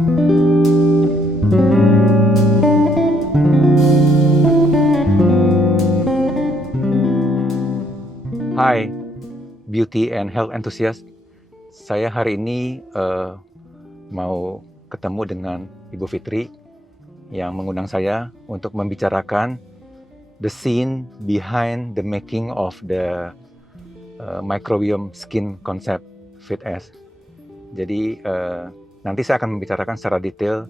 Hai, beauty and health enthusiast. Saya hari ini mau ketemu dengan Ibu Fitri yang mengundang saya untuk membicarakan the scene behind the making of the microbiome skin concept FitS. Jadi nanti saya akan membicarakan secara detail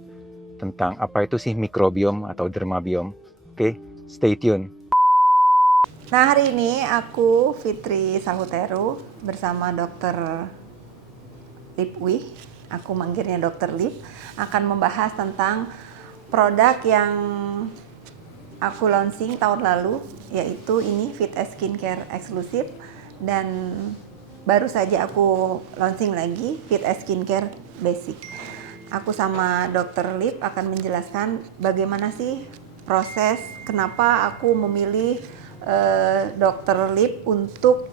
tentang apa itu sih mikrobiom atau dermabiom. Oke, stay tune. Nah, hari ini aku Fitri Sahuteru bersama Dr. Lipwi, aku manggilnya Dr. Lip, akan membahas tentang produk yang aku launching tahun lalu, yaitu ini FitS Skincare Exclusive, dan baru saja aku launching lagi FitS Skincare Basic. Aku sama Dr. Lip akan menjelaskan bagaimana sih proses, kenapa aku memilih Dr. Lip untuk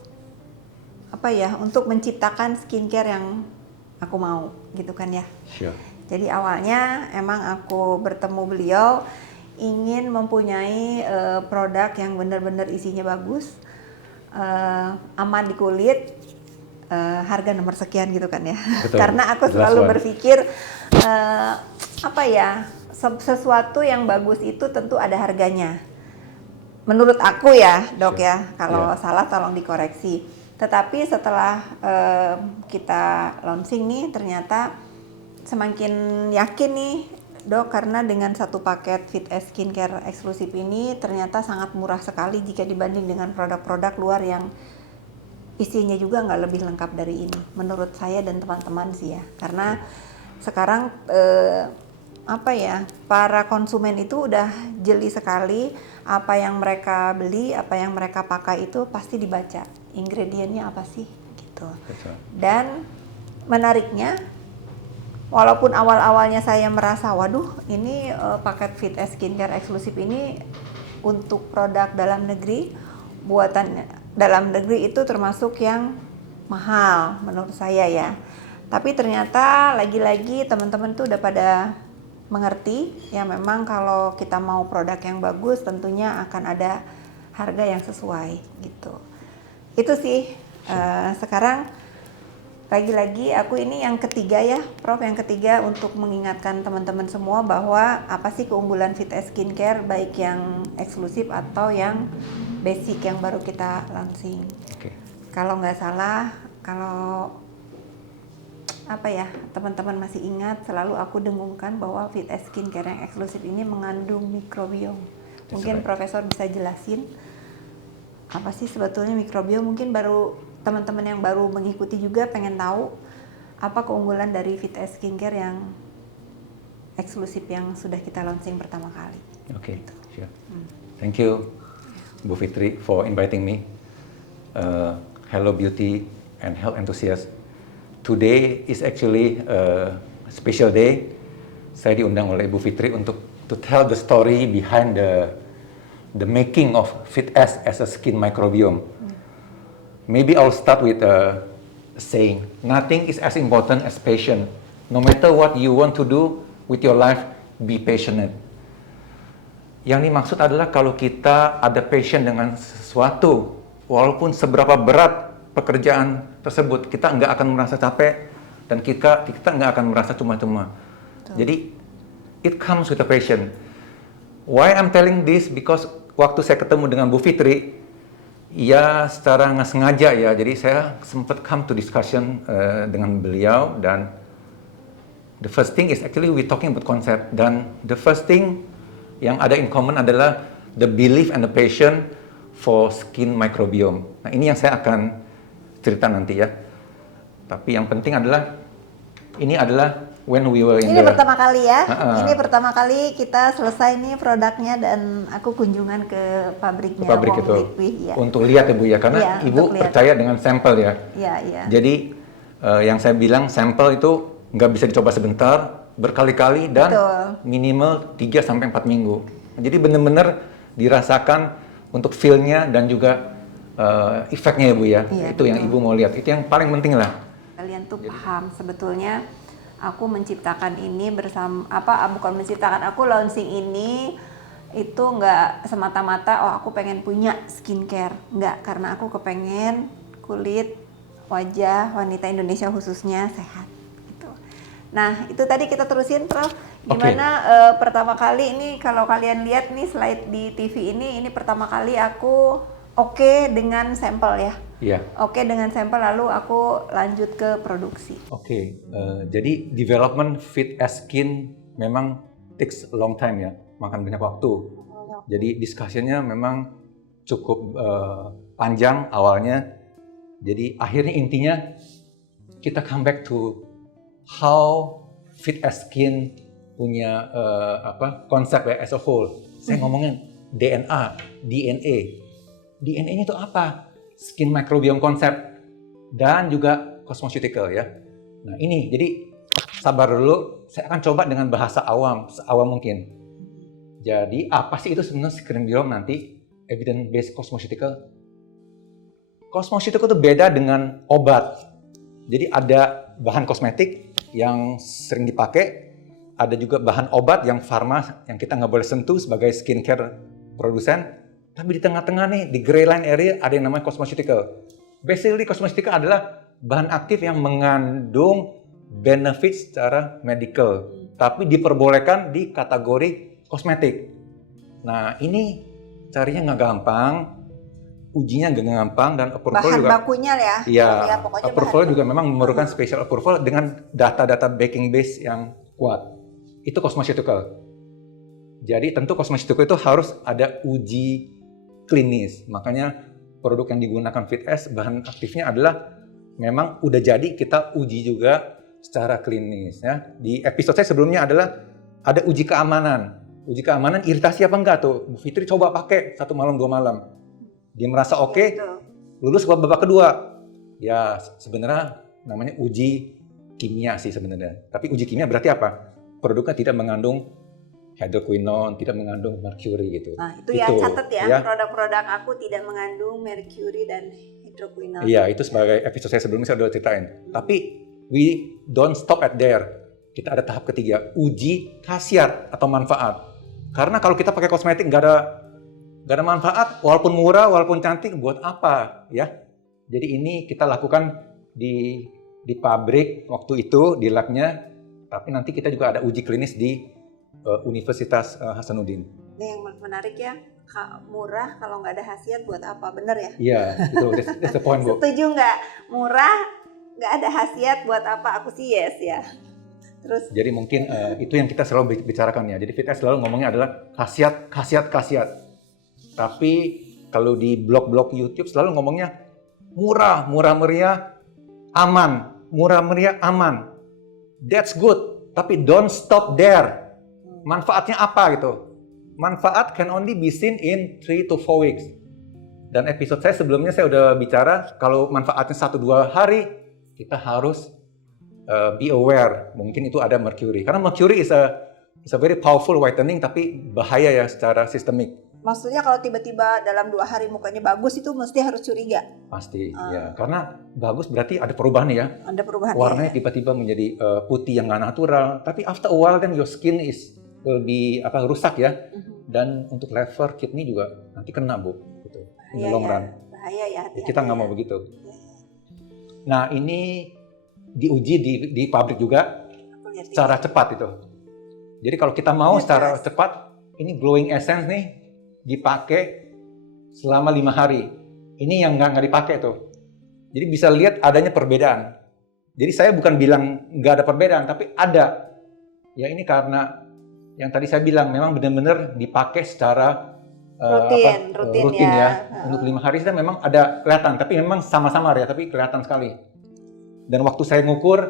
untuk menciptakan skincare yang aku mau, gitu kan ya. Sure. Jadi awalnya emang aku bertemu beliau ingin mempunyai produk yang benar-benar isinya bagus, aman di kulit, harga nomor sekian gitu kan ya. Betul. Karena aku selalu berpikir sesuatu yang bagus itu tentu ada harganya. Menurut aku ya, Dok, ya, kalau salah tolong dikoreksi. Tetapi setelah kita launching nih, ternyata semakin yakin nih, Dok, karena dengan satu paket FitS Skincare eksklusif ini ternyata sangat murah sekali jika dibanding dengan produk-produk luar yang isinya juga nggak lebih lengkap dari ini. Menurut saya dan teman-teman sih ya, karena sekarang para konsumen itu udah jeli sekali. Apa yang mereka beli, apa yang mereka pakai itu pasti dibaca ingredientnya apa sih gitu. Betul. Dan menariknya, walaupun awal-awalnya saya merasa waduh ini paket FitS Skincare eksklusif ini untuk produk dalam negeri, buatan dalam negeri itu termasuk yang mahal menurut saya ya. Tapi ternyata lagi-lagi teman-teman tuh udah pada mengerti ya, memang kalau kita mau produk yang bagus tentunya akan ada harga yang sesuai gitu. Itu sih sekarang lagi-lagi aku ini yang ketiga ya, Prof, yang ketiga untuk mengingatkan teman-teman semua bahwa apa sih keunggulan FitS Skincare baik yang eksklusif atau yang basic yang baru kita launching. Okay. Kalau nggak salah, kalau teman-teman masih ingat, selalu aku dengungkan bahwa FitS Skincare yang eksklusif ini mengandung mikrobiom. Mungkin Profesor bisa jelasin apa sih sebetulnya mikrobiom? Mungkin baru teman-teman yang baru mengikuti juga pengen tahu apa keunggulan dari FitS Skincare yang eksklusif yang sudah kita launching pertama kali. Okay, sure. Thank you, Bu Fitri, for inviting me. Hello, beauty and health enthusiasts. Today is actually a special day. Saya diundang oleh Ibu Fitri untuk to tell the story behind the making of FitS as a skin microbiome. Maybe I'll start with saying, nothing is as important as passion. No matter what you want to do with your life, be passionate. Yang dimaksud adalah kalau kita ada passion dengan sesuatu, walaupun seberapa berat pekerjaan tersebut, kita nggak akan merasa capek dan kita nggak akan merasa cuma-cuma. Jadi it comes with a passion. Why I'm telling this? Because waktu saya ketemu dengan Bu Fitri, ya secara nggak sengaja ya, jadi saya sempat come to discussion dengan beliau, dan the first thing is actually we talking about concept, dan the first thing yang ada in common adalah the belief and the passion for skin microbiome. Nah, ini yang saya akan cerita nanti ya. Tapi yang penting adalah ini adalah when we were in ini pertama kali ya. Ini pertama kali kita selesai nih produknya dan aku kunjungan ke pabriknya. Pabrik itu ya. Untuk lihat ya Bu ya, karena Ibu percaya dengan sampel ya. Iya. Jadi yang saya bilang sampel itu nggak bisa dicoba sebentar, berkali-kali dan minimal 3 sampai 4 minggu. Jadi benar-benar dirasakan untuk feel-nya dan juga efeknya ya Bu ya. Itu yang Ibu mau lihat. Itu yang paling penting lah. Kalian tuh paham sebetulnya aku menciptakan ini bersama bukan menciptakan, aku launching ini itu nggak semata-mata aku pengen punya skincare, nggak, karena aku kepengen kulit wajah wanita Indonesia khususnya sehat gitu. Nah itu tadi kita terusin Prof, gimana pertama kali ini kalau kalian lihat nih slide di TV ini pertama kali aku dengan sampel ya. Iya. Dengan sampel lalu aku lanjut ke produksi. Jadi development Fit as Skin memang takes a long time ya, makan banyak waktu. Jadi discussion-nya memang cukup panjang awalnya. Jadi akhirnya intinya kita come back to how Fit as Skin punya konsep ya as a whole. Saya ngomongin DNA. DNA-nya itu apa? Skin microbiome konsep dan juga cosmeceutical ya. Nah ini, jadi sabar dulu, saya akan coba dengan bahasa awam, seawam mungkin. Jadi apa sih itu sebenarnya skin microbiome nanti? Evidence based cosmeceutical. Cosmeceutical itu beda dengan obat. Jadi ada bahan kosmetik yang sering dipakai, ada juga bahan obat yang farma yang kita nggak boleh sentuh sebagai skincare produsen. Tapi di tengah-tengah nih, di gray line area ada yang namanya cosmeceutical. Basically, cosmeceutical adalah bahan aktif yang mengandung benefit secara medical, tapi diperbolehkan di kategori kosmetik. Nah, ini carinya nggak gampang, ujinya nggak gampang, dan approval bahan juga. Bakunya ya? Iya, pokoknya approval juga memang memerlukan special approval dengan data-data backing base yang kuat. Itu cosmeceutical. Jadi tentu cosmeceutical itu harus ada uji klinis, makanya produk yang digunakan Fit as bahan aktifnya adalah memang udah jadi kita uji juga secara klinis ya. Di episode saya sebelumnya adalah ada uji keamanan. Uji keamanan iritasi apa enggak tuh? Bu Fitri coba pakai 1 malam 2 malam. Dia merasa oke, lulus ke babak kedua. Ya sebenarnya namanya uji kimia sih sebenarnya. Tapi uji kimia berarti apa? Produknya tidak mengandung hydroquinone, tidak mengandung merkuri gitu. Nah, itu ya catat ya, produk-produk aku tidak mengandung merkuri dan hydroquinone. Iya, itu sebagai episode saya sebelumnya saya udah ceritain. Tapi we don't stop at there. Kita ada tahap ketiga, uji khasiat atau manfaat. Karena kalau kita pakai kosmetik nggak ada manfaat, walaupun murah, walaupun cantik, buat apa ya? Jadi ini kita lakukan di pabrik waktu itu, di labnya. Tapi nanti kita juga ada uji klinis di Universitas Hasanuddin. Ini yang menarik ya, murah kalau nggak ada khasiat buat apa, bener ya? Iya, itu that's the point, Bu. Setuju nggak? Murah, nggak ada khasiat buat apa? Aku sih yes ya. Terus? Jadi mungkin itu yang kita selalu bicarakan ya. Jadi Fit as selalu ngomongnya adalah khasiat. Tapi kalau di blog-blog YouTube selalu ngomongnya murah meriah, aman. That's good, tapi don't stop there. Manfaatnya apa gitu? Manfaat can only be seen in 3 to 4 weeks. Dan episode saya sebelumnya saya udah bicara kalau manfaatnya 1-2 hari kita harus be aware. Mungkin itu ada mercury. Karena mercury is a very powerful whitening tapi bahaya ya secara sistemik. Maksudnya kalau tiba-tiba dalam 2 hari mukanya bagus itu mesti harus curiga? Pasti, ya. Karena bagus berarti ada perubahan ya. Ada perubahan. Warnanya tiba-tiba menjadi putih yang nggak natural. Tapi after a while then your skin will be rusak ya. Dan untuk liver, kidney juga nanti kena, Bu. Gitu. In the long run. Bahaya ya. Kita nggak mau begitu. Nah ini diuji di pabrik juga secara cepat itu. Jadi kalau kita mau secara cepat, ini glowing essence nih dipakai selama 5 hari. Ini yang nggak dipakai tuh. Jadi bisa lihat adanya perbedaan. Jadi saya bukan bilang nggak ada perbedaan, tapi ada. Ya ini karena yang tadi saya bilang memang benar-benar dipakai secara rutin ya. Untuk 5 hari saya memang ada kelihatan, tapi memang sama-sama ya, tapi kelihatan sekali. Dan waktu saya ngukur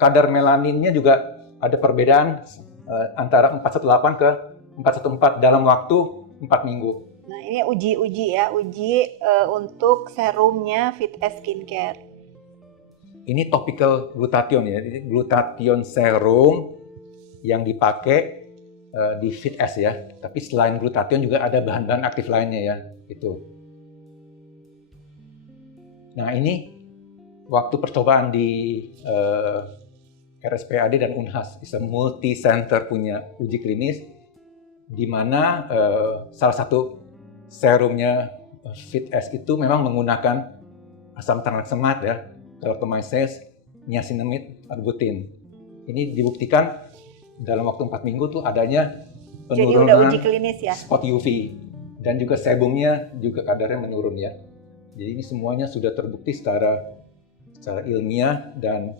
kadar melaninnya juga ada perbedaan antara 418 ke 414 dalam waktu 4 minggu. Nah ini uji untuk serumnya Fit as Skincare. Ini topical glutathione ya, jadi glutathione serum yang dipakai di Fit as ya. Tapi selain glutathione juga ada bahan-bahan aktif lainnya ya, itu. Nah ini waktu percobaan di RSPAD dan Unhas. It's a multi-center punya uji klinis di mana salah satu serumnya FitS itu memang menggunakan asam tranexamat ya, galactomyces, niacinamide, arbutin. Ini dibuktikan dalam waktu 4 minggu tuh adanya Jadi penurunan udah uji klinis ya? spot UV dan juga sebumnya juga kadarnya menurun ya. Jadi ini semuanya sudah terbukti secara ilmiah dan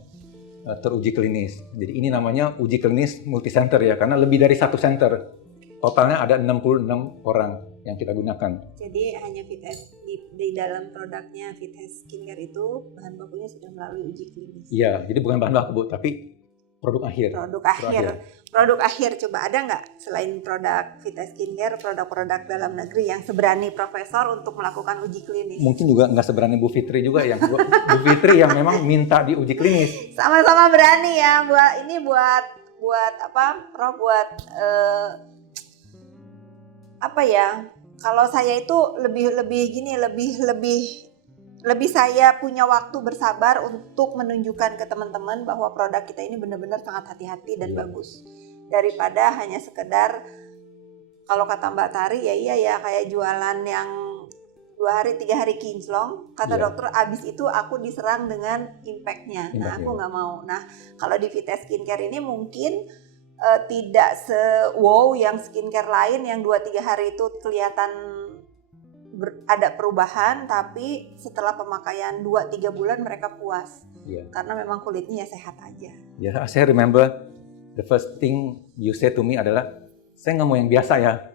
teruji klinis. Jadi ini namanya uji klinis multicenter ya, karena lebih dari satu center. Totalnya ada 66 orang yang kita gunakan. Jadi hanya FitS di dalam produknya FitS Skincare itu bahan bakunya sudah melalui uji klinis. Iya, jadi bukan bahan baku Bu, tapi produk akhir. Produk akhir coba ada nggak selain produk FitS Skincare, produk-produk dalam negeri yang seberani Profesor untuk melakukan uji klinis? Mungkin juga nggak seberani Bu Fitri juga yang Bu Fitri yang memang minta diuji klinis. Sama-sama berani ya, buat apa, Prof, buat apa ya? Kalau saya itu lebih saya punya waktu bersabar untuk menunjukkan ke teman-teman bahwa produk kita ini benar-benar sangat hati-hati dan bagus, daripada hanya sekedar kalau kata Mbak Tari ya iya ya kayak jualan yang 2 hari 3 hari kinclong kata dokter, abis itu aku diserang dengan impactnya. Nah aku nggak mau. Nah kalau di FitS Skincare ini mungkin tidak se-wow yang skincare lain yang 2-3 hari itu kelihatan ada perubahan, tapi setelah pemakaian 2-3 bulan mereka puas. Karena memang kulitnya ya sehat aja. Saya remember the first thing you say to me adalah, saya nggak mau yang biasa ya,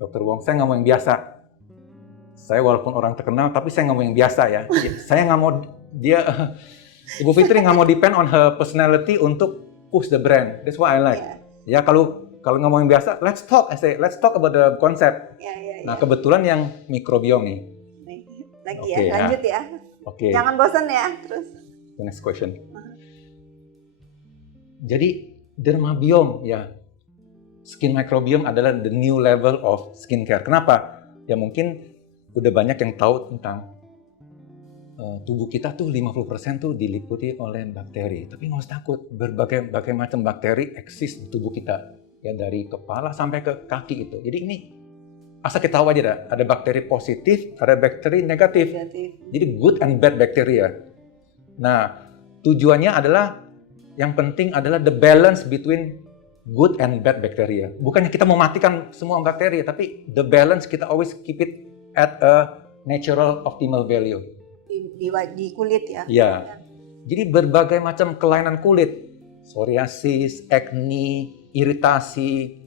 Dr. Wong, saya nggak mau yang biasa. Saya walaupun orang terkenal, tapi saya nggak mau yang biasa ya. Saya nggak mau Ibu Fitri nggak mau depend on her personality untuk push the brand. That's what I like. Ya kalau nggak mau yang biasa, let's talk. I say, let's talk about the concept. Nah kebetulan yang mikrobiom nih. Lagi lanjut ya. Jangan bosan ya. Terus. The next question. Jadi dermabiom ya, skin microbiome adalah the new level of skincare. Kenapa? Ya mungkin udah banyak yang tahu tentang tubuh kita tuh 50% tuh diliputi oleh bakteri. Tapi nggak usah takut, berbagai macam bakteri eksis di tubuh kita. Ya dari kepala sampai ke kaki itu. Jadi ini asal kita tahu aja ada bakteri positif, ada bakteri negatif. Jadi good and bad bacteria. Nah, tujuannya adalah yang penting adalah the balance between good and bad bacteria. Bukannya kita mematikan semua bakteri, tapi the balance kita always keep it at a natural optimal value. Di kulit ya. Ya. Jadi berbagai macam kelainan kulit, psoriasis, acne, iritasi,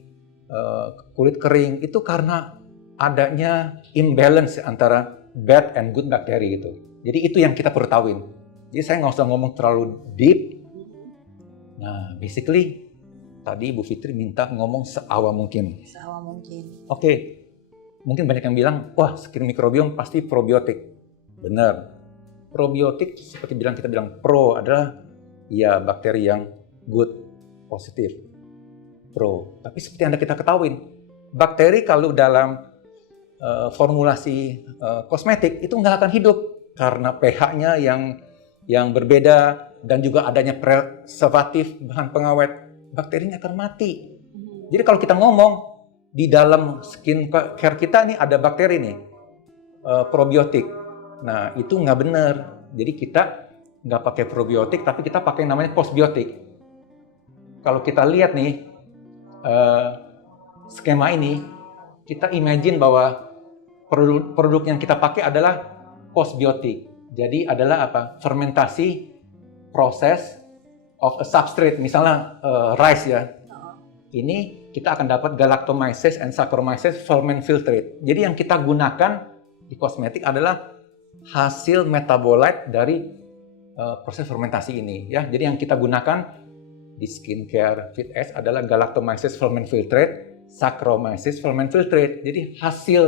kulit kering itu karena adanya imbalance antara bad and good bakteri itu. Jadi itu yang kita perlu tahuin. Jadi saya nggak usah ngomong terlalu deep. Nah, basically tadi Bu Fitri minta ngomong seawam mungkin. Oke. Mungkin banyak yang bilang, wah skin microbiome pasti probiotik. Benar. Probiotik seperti kita bilang pro adalah ya bakteri yang good, positif, pro. Tapi seperti yang kita ketahuin, bakteri kalau dalam formulasi kosmetik itu nggak akan hidup karena pH-nya yang berbeda dan juga adanya preservatif, bahan pengawet, bakterinya akan mati. Jadi kalau kita ngomong di dalam skincare kita nih ada bakteri nih, probiotik. Nah itu nggak benar. Jadi kita nggak pakai probiotik, tapi kita pakai namanya postbiotik. Kalau kita lihat nih skema ini, kita imagine bahwa produk yang kita pakai adalah postbiotik. Jadi adalah apa? Fermentasi proses of a substrate, misalnya rice ya. Ini kita akan dapat galactomyces and Saccharomyces ferment filtrate. Jadi yang kita gunakan di kosmetik adalah hasil metabolite dari proses fermentasi ini ya. Jadi yang kita gunakan di skincare FitS adalah galactomyces ferment filtrate, Saccharomyces ferment filtrate. Jadi hasil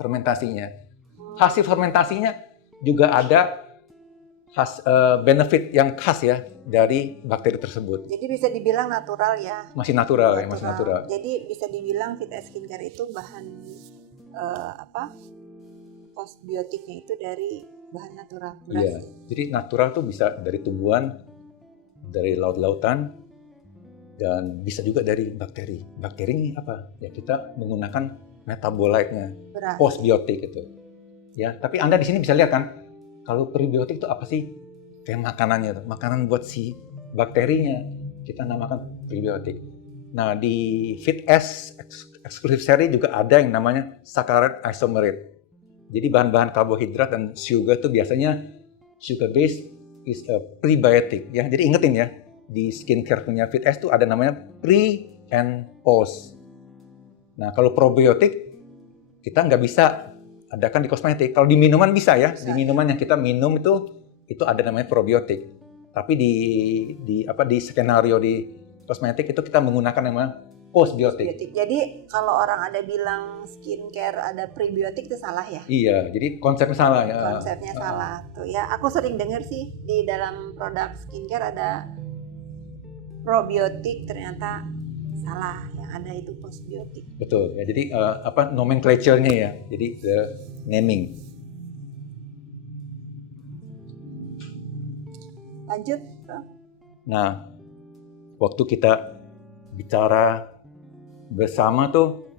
fermentasinya. Hasil fermentasinya juga ada benefit yang khas ya dari bakteri tersebut. Jadi bisa dibilang natural ya. Masih natural. Ya, masih natural. Jadi bisa dibilang FitS Skincare itu bahan postbiotiknya itu dari bahan natural. Iya. Jadi natural tuh bisa dari tumbuhan, dari laut-lautan, dan bisa juga dari bakteri. Bakteri ini apa? Ya kita menggunakan metabolitnya, Beras. postbiotik itu. Ya, tapi Anda di sini bisa lihat kan, kalau prebiotik itu apa sih? Kayak makanannya tuh, makanan buat si bakterinya kita namakan prebiotik. Nah, di FitS Exclusive Series juga ada yang namanya saccharide isomerate. Jadi bahan-bahan karbohidrat dan sugar itu biasanya sugar base is a prebiotic ya. Jadi ingetin ya, di skincare punya FitS itu ada namanya pre and post. Nah, kalau probiotik kita nggak bisa adakan di kosmetik. Kalau di minuman bisa ya. Di minuman yang kita minum itu ada namanya probiotik. Tapi di skenario di kosmetik itu kita menggunakan namanya postbiotik. Jadi kalau orang ada bilang skincare ada prebiotik itu salah ya? Iya, jadi konsepnya salah ya. Konsepnya salah tuh ya. Aku sering dengar sih di dalam produk skincare ada probiotik, ternyata salah, yang ada itu postbiotik. Betul ya. Jadi nomenclature-nya ya. Jadi the naming. Lanjut. Nah, waktu kita bicara bersama tuh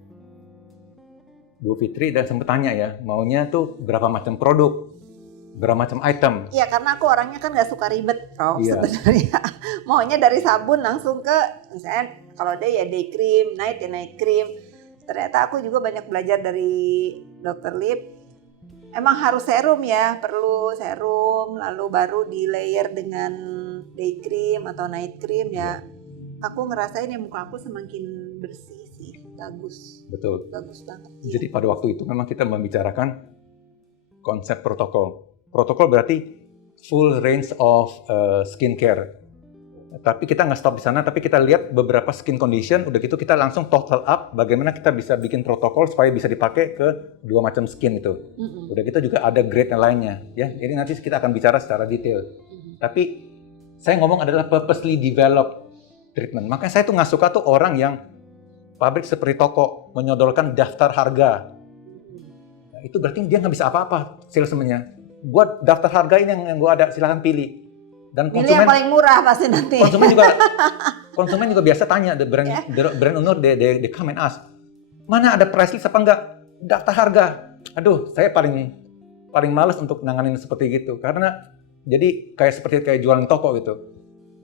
Bu Fitri dan sempat tanya ya, maunya tuh berapa macam produk, berapa macam item. Iya, karena aku orangnya kan nggak suka ribet, Prof. Iya. Sebenarnya maunya dari sabun langsung ke, misalnya kalau day ya day cream, night ya night cream. Ternyata aku juga banyak belajar dari Dr. Lip. Emang harus serum ya, perlu serum, lalu baru di layer dengan day cream atau night cream ya. Aku ngerasain ya muka aku semakin bersih sih, bagus. Betul. Bagus banget. Jadi pada waktu itu memang kita membicarakan konsep protokol. Protokol berarti full range of skincare. Tapi kita nggak stop di sana, tapi kita lihat beberapa skin condition, udah gitu kita langsung total up bagaimana kita bisa bikin protokol supaya bisa dipakai ke dua macam skin itu. Udah gitu juga ada grade yang lainnya, ya. Jadi nanti kita akan bicara secara detail. Tapi saya ngomong adalah purposely developed treatment. Makanya saya tuh nggak suka tuh orang yang pabrik seperti toko menyodorkan daftar harga. Nah, itu berarti dia nggak bisa apa-apa salesman-nya. Buat daftar harga ini yang gue ada, silahkan pilih. Dan Pilih yang paling murah pasti nanti. konsumen juga biasa tanya the brand owner, they come and ask, mana ada price list apa enggak, daftar harga. Aduh, saya paling males untuk nanganin seperti gitu, karena jadi kayak jualan toko gitu.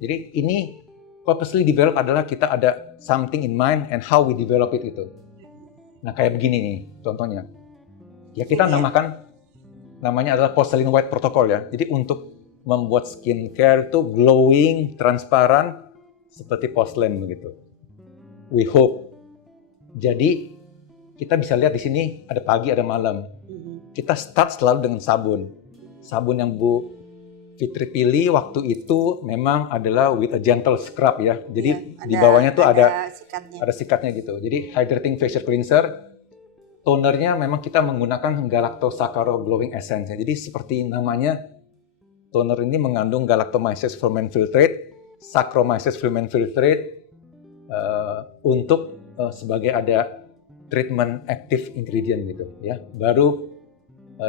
Jadi ini purposely develop adalah kita ada something in mind and how we develop it itu. Nah, kayak begini nih contohnya. Ya kita namanya adalah porcelain white protocol ya. Jadi untuk membuat skincare itu glowing, transparan seperti porcelain begitu. We hope. Jadi kita bisa lihat di sini ada pagi, ada malam. Kita start selalu dengan sabun. Sabun yang Bu Fitri pilih waktu itu memang adalah with a gentle scrub ya. Jadi di bawahnya tuh ada sikatnya gitu. Jadi hydrating facial cleanser. Tonernya memang kita menggunakan galactosaccharide glowing essence. Jadi seperti namanya, toner ini mengandung galactomyces fulmen filtrate, Saccharomyces fulmen filtrate untuk sebagai ada treatment active ingredient gitu ya. Baru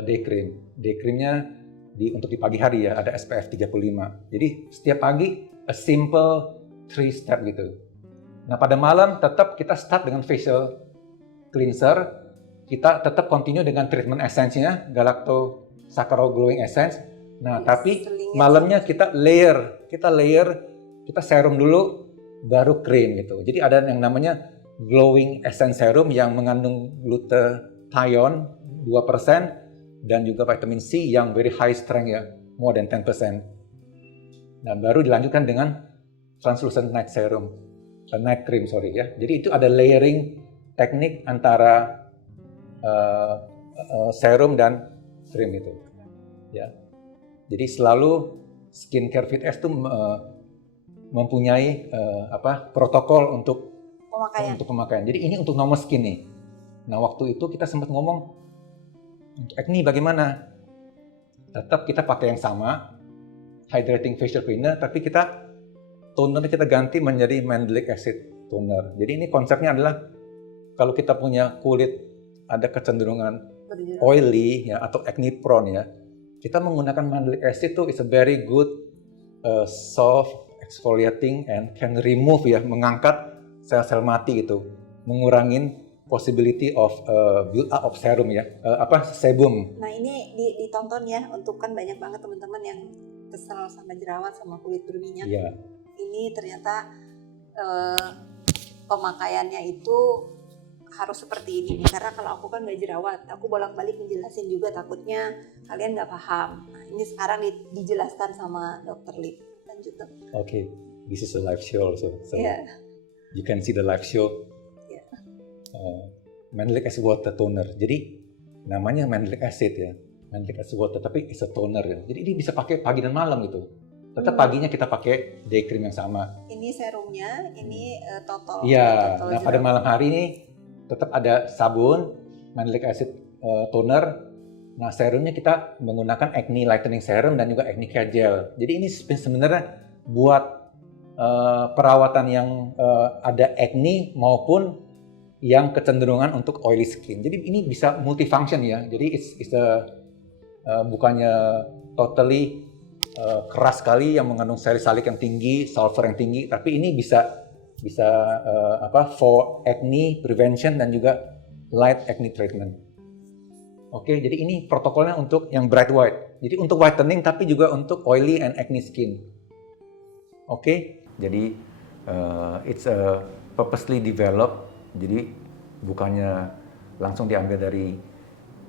day cream. Day creamnya untuk di pagi hari ya, ada SPF 35. Jadi setiap pagi a simple 3 step gitu. Nah, pada malam tetap kita start dengan facial cleanser. Kita tetap continue dengan treatment essence-nya, galactosaccharide glowing essence. Nah, tapi malamnya kita layer, kita serum dulu, baru cream gitu. Jadi ada yang namanya glowing essence serum yang mengandung glutathione 2% dan juga vitamin C yang very high strength ya, more than 10%. Nah, baru dilanjutkan dengan translucent night serum, night cream ya. Jadi itu ada layering teknik antara serum dan cream itu, ya. Jadi selalu skincare FitS itu mempunyai protokol untuk pemakaian. Jadi ini untuk normal skin nih. Nah, waktu itu kita sempat ngomong untuk acne bagaimana? Tetap kita pakai yang sama, hydrating facial cleaner, tapi tonernya kita ganti menjadi mandelic acid toner. Jadi ini konsepnya adalah kalau kita punya kulit ada kecenderungan oily ya atau acne prone ya, kita menggunakan mandelic acid itu is a very good soft exfoliating and can remove ya, mengangkat sel-sel mati gitu, mengurangin possibility of build up of serum ya, sebum. Nah ini ditonton ya, untuk kan banyak banget teman-teman yang kesel sama jerawat sama kulit berminyak. Iya. Ini ternyata pemakaiannya itu harus seperti ini nih, karena kalau aku kan nggak jerawat, aku bolak-balik ngejelasin juga, takutnya kalian nggak paham. Nah, ini sekarang dijelaskan sama Dr. Lip. Lanjut dong. Okay, this is a live show also, so Yeah. you can see the live show. Yeah. Mandelic acid water toner. Jadi namanya mandelic acid ya, mandelic acid water, tapi it's a toner ya. Jadi ini bisa pakai pagi dan malam gitu. Tetap paginya kita pakai day cream yang sama. Ini serumnya, ini total. Iya. Total Nah pada malam hari ini tetap ada sabun, mandelic acid toner. Nah serumnya kita menggunakan acne lightening serum dan juga acne care gel. Jadi ini sebenarnya buat perawatan yang ada acne maupun yang kecenderungan untuk oily skin. Jadi ini bisa multifunction ya. Jadi it's bukannya totally keras sekali yang mengandung salicylic yang tinggi, sulfur yang tinggi, tapi ini bisa for acne prevention dan juga light acne treatment. Oke, jadi ini protokolnya untuk yang bright white. Jadi untuk whitening tapi juga untuk oily and acne skin. Oke, jadi it's purposely developed. Jadi bukannya langsung diambil dari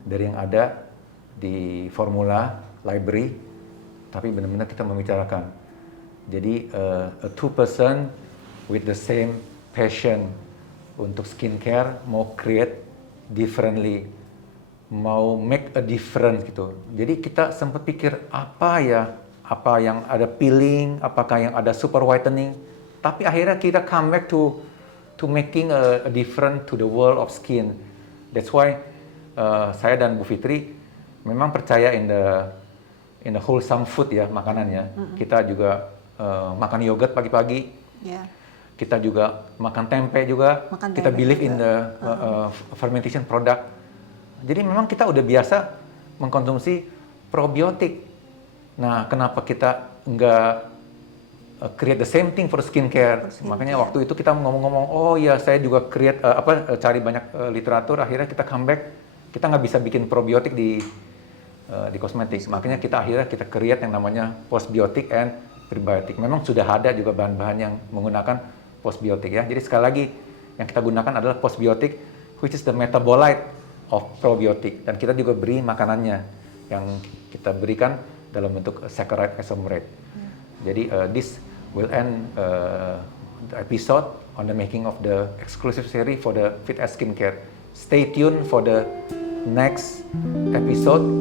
yang ada di formula library, tapi benar-benar kita membicarakan. Jadi a two person with the same passion untuk skincare mau create differently, mau make a difference gitu. Jadi kita sempat pikir apa yang ada peeling, apakah yang ada super whitening, tapi akhirnya kita come back to making a difference to the world of skin. That's why saya dan Bu Fitri memang percaya in the wholesome food ya, makanannya. Kita juga makan yogurt pagi-pagi. Yeah. Kita juga makan tempe juga. Kita believe in the fermentation product. Jadi memang kita udah biasa mengkonsumsi probiotik. Nah, kenapa kita nggak create the same thing for skincare? Makanya waktu itu kita ngomong-ngomong, oh ya saya juga create cari banyak literatur. Akhirnya kita comeback, kita nggak bisa bikin probiotik di kosmetik. Makanya kita create yang namanya postbiotic and prebiotic. Memang sudah ada juga bahan-bahan yang menggunakan postbiotik ya. Jadi sekali lagi yang kita gunakan adalah postbiotic, which is the metabolite of probiotic. Dan kita juga beri makanannya yang kita berikan dalam bentuk saccharide isomerate. Jadi this will end the episode on the making of the exclusive series for the Fit as Skincare. Stay tuned for the next episode.